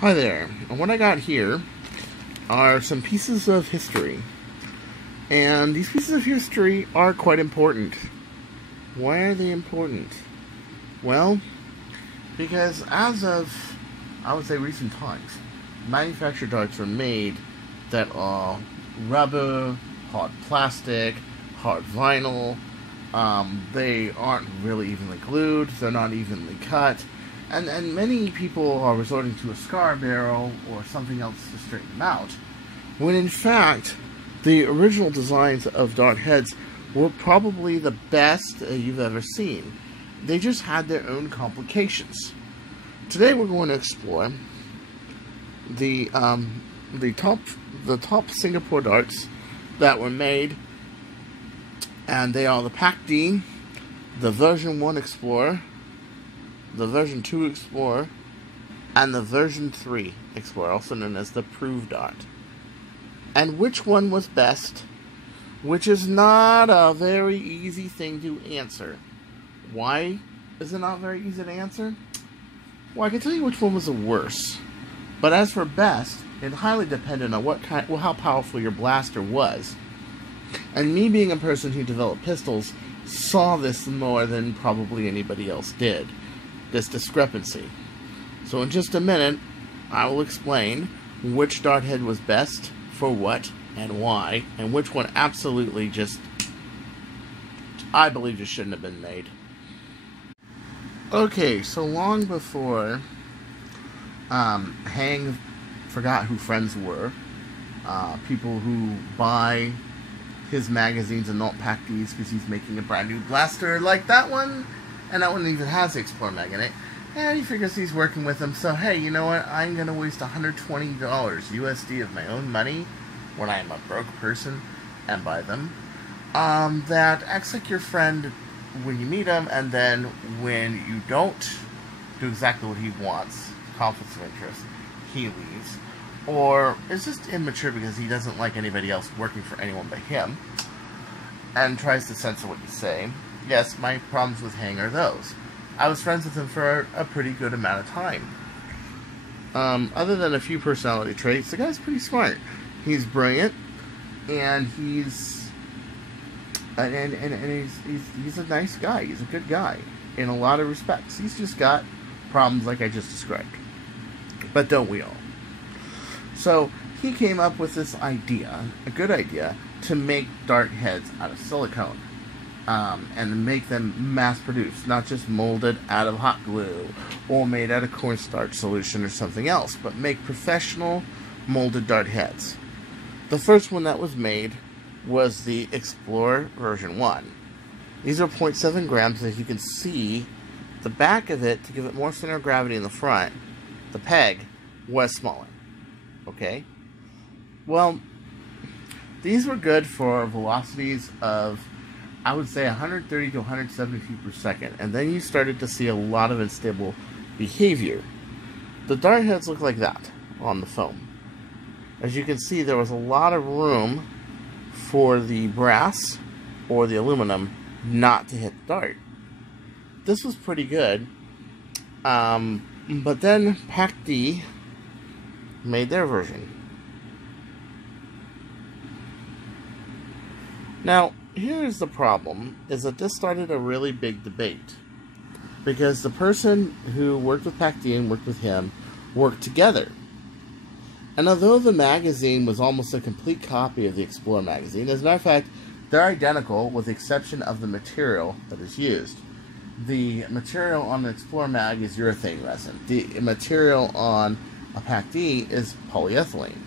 Hi there. What I got here are some pieces of history. And these pieces of history are quite important. Why are they important? Well, because as of, I would say, recent times, manufactured darts were made that are rubber, hard plastic, hard vinyl. They aren't really evenly glued. They're not evenly cut. And many people are resorting to a scar barrel or something else to straighten them out, when in fact, the original designs of dart heads were probably the best you've ever seen. They just had their own complications. Today we're going to explore the top Singapore darts that were made, and they are the Pac-D, the version 1 Explorer, the version 2 Explorer, and the version 3 Explorer, also known as the Proof Dart. And which one was best? Which is not a very easy thing to answer. Why is it not very easy to answer? Well, I can tell you which one was the worst. But as for best, it highly depended on how powerful your blaster was. And me being a person who developed pistols, saw this more than probably anybody else did. This discrepancy. So in just a minute, I will explain which dart head was best, for what, and why, and which one absolutely just, I believe, just shouldn't have been made. Okay, so long before Hang forgot who friends were, people who buy his magazines and not pack these because he's making a brand new blaster like that one, and that one even has the Explorer mag in it, and he figures he's working with them, so hey, you know what, I'm going to waste $120 USD of my own money when I am a broke person and buy them, that acts like your friend when you meet him, and then when you don't do exactly what he wants, conflicts of interest, he leaves, or is just immature because he doesn't like anybody else working for anyone but him, and tries to censor what you say. Yes, my problems with Hang are those. I was friends with him for a pretty good amount of time. Other than a few personality traits, the guy's pretty smart. He's brilliant, and he's a nice guy. He's a good guy in a lot of respects. He's just got problems like I just described. But don't we all? So he came up with this idea, a good idea, to make dart heads out of silicone. And make them mass-produced, not just molded out of hot glue or made out of cornstarch solution or something else, but make professional molded dart heads. The first one that was made was the Explorer version 1. These are 0.7 grams, and as you can see, the back of it, to give it more center of gravity in the front, the peg, was smaller. Okay? Well, these were good for velocities of, I would say, 130 to 170 feet per second, and then you started to see a lot of unstable behavior. The dart heads look like that on the foam. As you can see, there was a lot of room for the brass or the aluminum not to hit the dart. This was pretty good, but then Pac-D made their version. Now, here's the problem, is that this started a really big debate. Because the person who worked with Pac-D and worked with him worked together. And although the magazine was almost a complete copy of the Explorer magazine, as a matter of fact, they're identical with the exception of the material that is used. The material on the Explorer mag is urethane resin. The material on a Pac-D is polyethylene.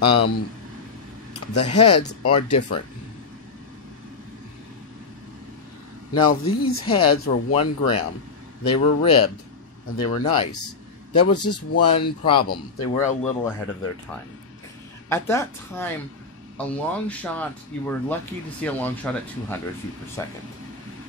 The heads are different. Now, these heads were 1 gram. They were ribbed, and they were nice. There was just one problem. They were a little ahead of their time. At that time, a long shot, you were lucky to see a long shot at 200 feet per second.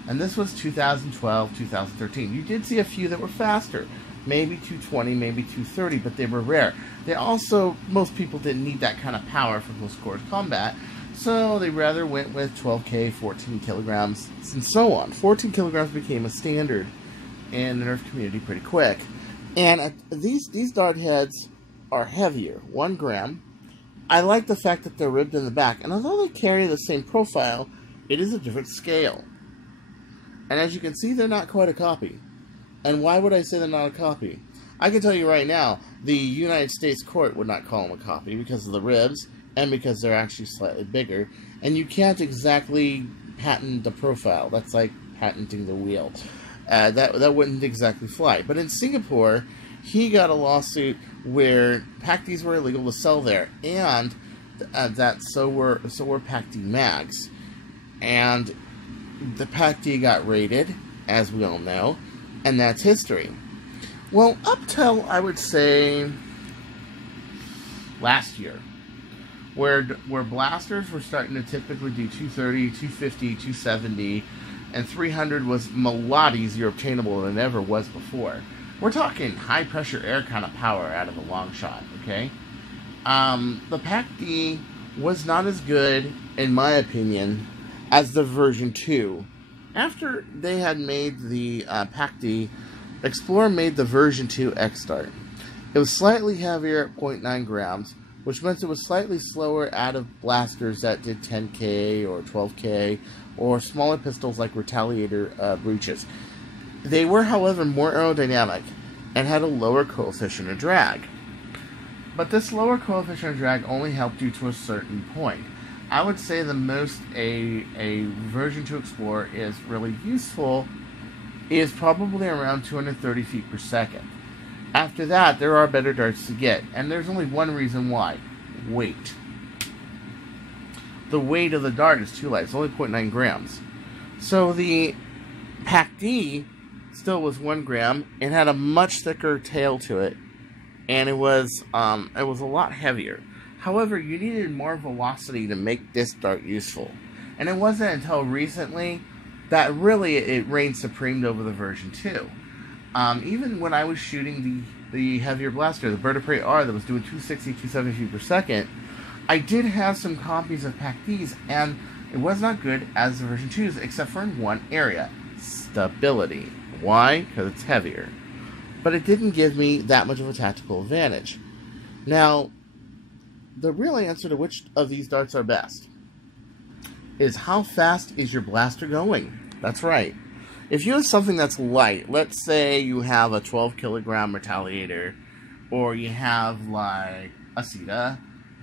And this was 2012, 2013. You did see a few that were faster. Maybe 220, maybe 230, but they were rare. They also, most people didn't need that kind of power for close-quarters combat, so they rather went with 12K, 14 kilograms, and so on. 14 kilograms became a standard in the Nerf community pretty quick. And these dart heads are heavier, 1 gram. I like the fact that they're ribbed in the back, and although they carry the same profile, it is a different scale. And as you can see, they're not quite a copy. And why would I say they're not a copy? I can tell you right now, the United States court would not call them a copy because of the ribs, and because they're actually slightly bigger. And you can't exactly patent the profile. That's like patenting the wheel. That wouldn't exactly fly. But in Singapore, he got a lawsuit where PAC-Ds were illegal to sell there, and so were PAC-D mags. And the PAC-D got raided, as we all know, and that's history. Well, up till, I would say, last year, where blasters were starting to typically do 230, 250, 270, and 300 was a lot easier obtainable than it ever was before. We're talking high-pressure air kind of power out of a long shot, okay? The PAC-D was not as good, in my opinion, as the version 2. After they had made the PAC-D, Explorer made the version 2 X-Dart. It was slightly heavier at 0.9 grams, which meant it was slightly slower out of blasters that did 10K or 12K, or smaller pistols like Retaliator breaches. They were, however, more aerodynamic and had a lower coefficient of drag. But this lower coefficient of drag only helped you to a certain point. I would say the most a version 2 Explorer is really useful is probably around 230 feet per second. After that, there are better darts to get, and there's only one reason why. Weight. The weight of the dart is too light. It's only 0.9 grams. So the PAC-D still was 1 gram and had a much thicker tail to it, and it was a lot heavier. However, you needed more velocity to make this dart useful, and it wasn't until recently that really it reigned supreme over the version 2. Even when I was shooting the heavier blaster, the Bird of Prey R, that was doing 260, 270 feet per second, I did have some copies of PAC-Ds, and it was not good as the version 2s, except for in one area: stability. Why? Because it's heavier. But it didn't give me that much of a tactical advantage. Now, the real answer to which of these darts are best is how fast is your blaster going? That's right. If you have something that's light, let's say you have a 12 kilogram Retaliator, or you have like a Sita,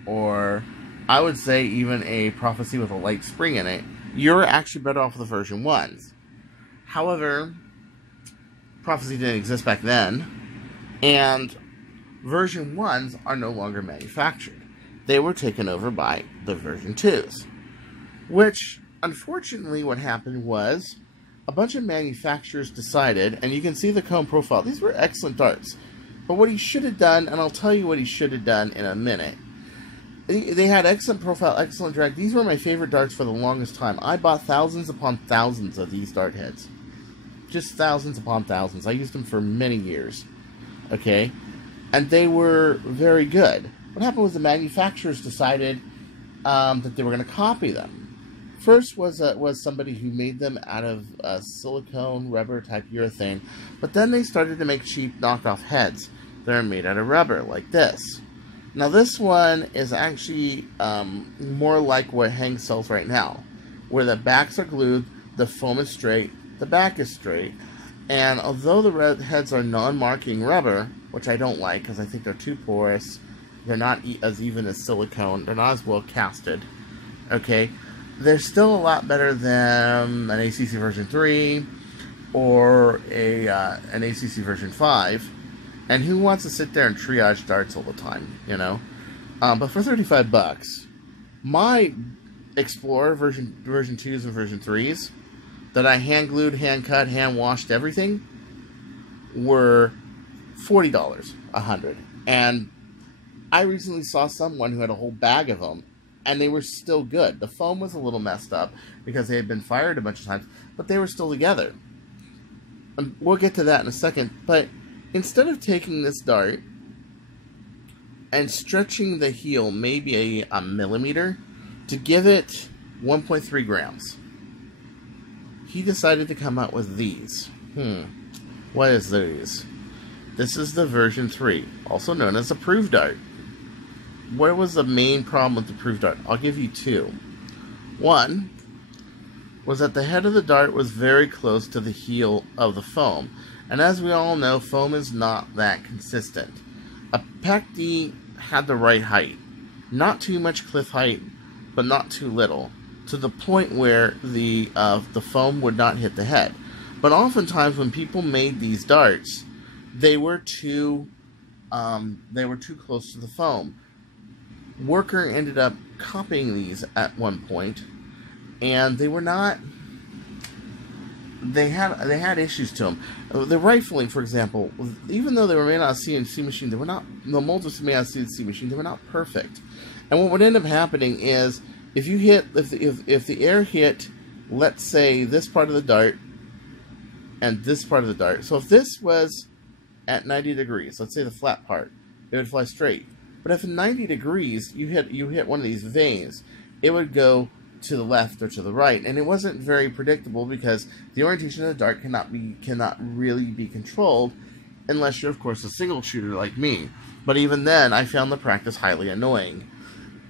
or I would say even a Prophecy with a light spring in it, you're actually better off with the version 1s. However, Prophecy didn't exist back then, and version 1s are no longer manufactured. They were taken over by the version 2s. Which, unfortunately, what happened was a bunch of manufacturers decided, and you can see the cone profile, these were excellent darts. But what he should have done, and I'll tell you what he should have done in a minute. They had excellent profile, excellent drag. These were my favorite darts for the longest time. I bought thousands upon thousands of these dart heads. Just thousands upon thousands. I used them for many years. Okay? And they were very good. What happened was the manufacturers decided that they were going to copy them. First was somebody who made them out of silicone, rubber type urethane, but then they started to make cheap knockoff heads that are made out of rubber, like this. Now this one is actually more like what Hang sells right now, where the backs are glued, the foam is straight, the back is straight, and although the red heads are non-marking rubber, which I don't like because I think they're too porous, they're not as even as silicone, they're not as well casted, okay? They're still a lot better than an ACC version 3 or an ACC version 5. And who wants to sit there and triage darts all the time, you know? But for $35, my Explorer version 2s and version 3s that I hand glued, hand cut, hand washed, everything were $40, $100. And I recently saw someone who had a whole bag of them, and they were still good. The foam was a little messed up because they had been fired a bunch of times, but they were still together. And we'll get to that in a second, but instead of taking this dart and stretching the heel maybe a millimeter to give it 1.3 grams, he decided to come out with these. What is these? This is the version 3, also known as the proof dart. What was the main problem with the proof dart? I'll give you two. One was that the head of the dart was very close to the heel of the foam. And as we all know, foam is not that consistent. A PAC-D had the right height. Not too much cliff height, but not too little. To the point where the foam would not hit the head. But oftentimes when people made these darts, they were too close to the foam. Worker ended up copying these at one point, and they were not. They had issues to them. The rifling, for example, even though they were made out of CNC machine, they were not. The molds were made out of CNC machine. They were not perfect. And what would end up happening is if the air hit, let's say this part of the dart and this part of the dart. So if this was at 90 degrees, let's say the flat part, it would fly straight. But if at 90 degrees you hit one of these vanes, it would go to the left or to the right, and it wasn't very predictable because the orientation of the dart cannot really be controlled unless you're, of course, a single shooter like me. But even then, I found the practice highly annoying.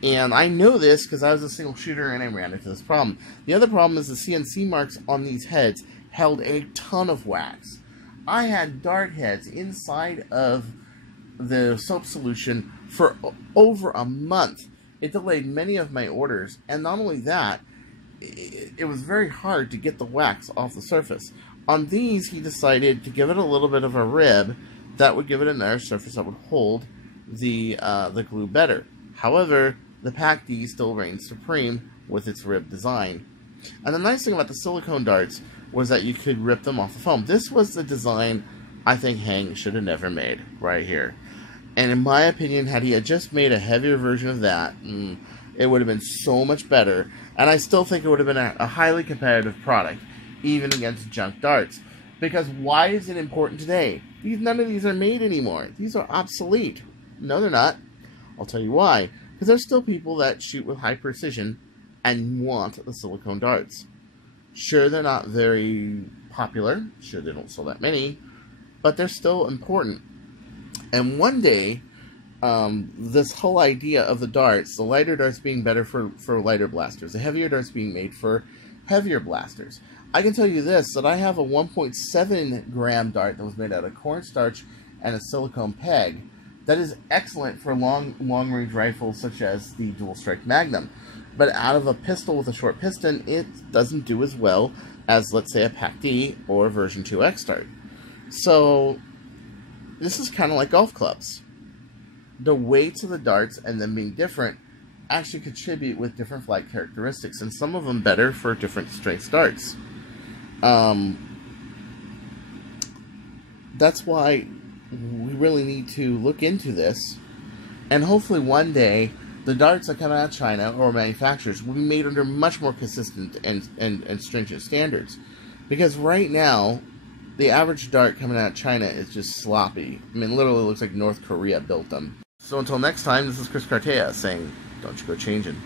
And I know this because I was a single shooter and I ran into this problem. The other problem is the CNC marks on these heads held a ton of wax. I had dart heads inside of the soap solution for over a month. It delayed many of my orders, and not only that, it was very hard to get the wax off the surface. On these, he decided to give it a little bit of a rib that would give it another surface that would hold the glue better. However, the PAC-D still reigns supreme with its rib design. And the nice thing about the silicone darts was that you could rip them off the foam. This was the design I think Hang should have never made, right here. And in my opinion, had he just made a heavier version of that, it would have been so much better. And I still think it would have been a highly competitive product, even against junk darts. Because why is it important today? None of these are made anymore. These are obsolete. No, they're not. I'll tell you why. Because there's still people that shoot with high precision and want the silicone darts. Sure, they're not very popular. Sure, they don't sell that many. But they're still important. And one day, this whole idea of the darts, the lighter darts being better for lighter blasters, the heavier darts being made for heavier blasters. I can tell you this, that I have a 1.7 gram dart that was made out of cornstarch and a silicone peg that is excellent for long-range rifles such as the Dual Strike Magnum. But out of a pistol with a short piston, it doesn't do as well as, let's say, a PAC-D or a version 2X dart. So this is kind of like golf clubs. The weights of the darts and them being different actually contribute with different flight characteristics, and some of them better for different strength darts. That's why we really need to look into this, and hopefully one day the darts that come out of China or manufacturers will be made under much more consistent and stringent standards. Because right now, the average dart coming out of China is just sloppy. I mean, literally looks like North Korea built them. So until next time, this is Chris Cartea saying, don't you go changing.